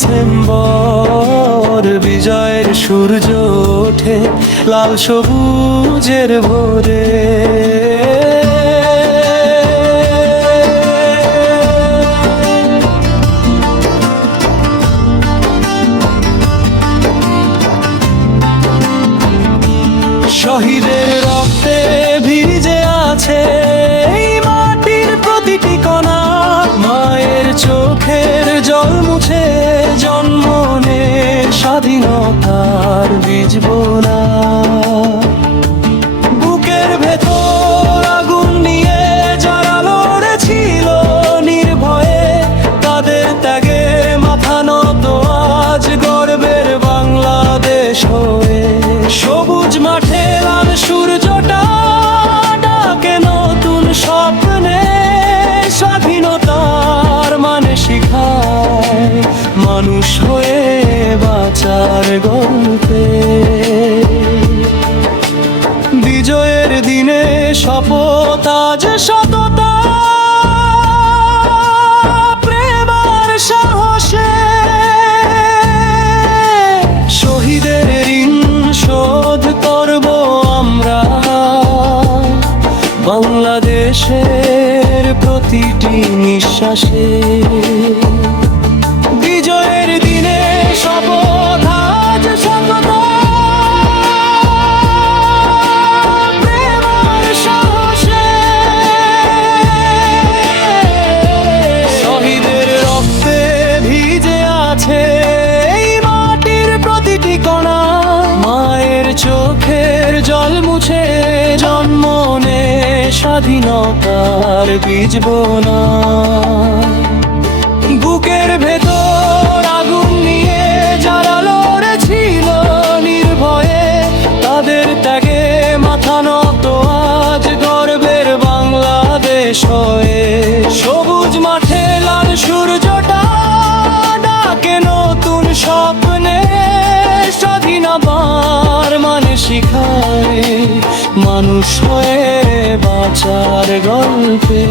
December, বিজয়ের সূর্য ওঠে লাল সবুজের ভোরে। শহীদের রক্তে ভিজে আছে এই মাটির প্রতিটি কণা, মায়ের চোখের জল মুছে জন্ম নে স্বাধীনতার বীজ বোনা। বুকের ভেতর আগুন নিয়ে যারা লড়েছিল নির্ভয়ে, তাদের ত্যাগে মাথা নত আজ গর্বের বাংলাদেশ হয়ে। সবুজ মাঠে লাল সূর্যটা ডাকে নতুন স্বপ্নে, স্বাধীনতার মানে শিখায় মানুষ হয়ে বাঁচার গল্পে। বিজয়ের দিনে শপথ আজ সততা, প্রেম আর সাহসে। শহীদের ঋণ শোধ করব আমরা, বাংলাদেশের প্রতিটি নিঃশ্বাসে। বিজয়ের দিনে শপথ আজ সততা, প্রেম আর সাহসে। শহীদের রক্তে ভিজে আছে এই মাটির প্রতিটি কণা, মায়ের চোখের জল মুছে জন্ম নে স্বাধীনতার বীজ বোনা। বুকের ভেতর আগুন নিয়ে যারা লড়েছিল নির্ভয়ে, তাদের ত্যাগে মাথা নত আজ গর্বের বাংলাদেশ হয়ে। সবুজ মাঠে লাল সূর্যটা ডাকে নতুন স্বপ্নে, স্বাধীনতার মানে শিখায় মানুষ হয়ে বাঁচার গল্পে।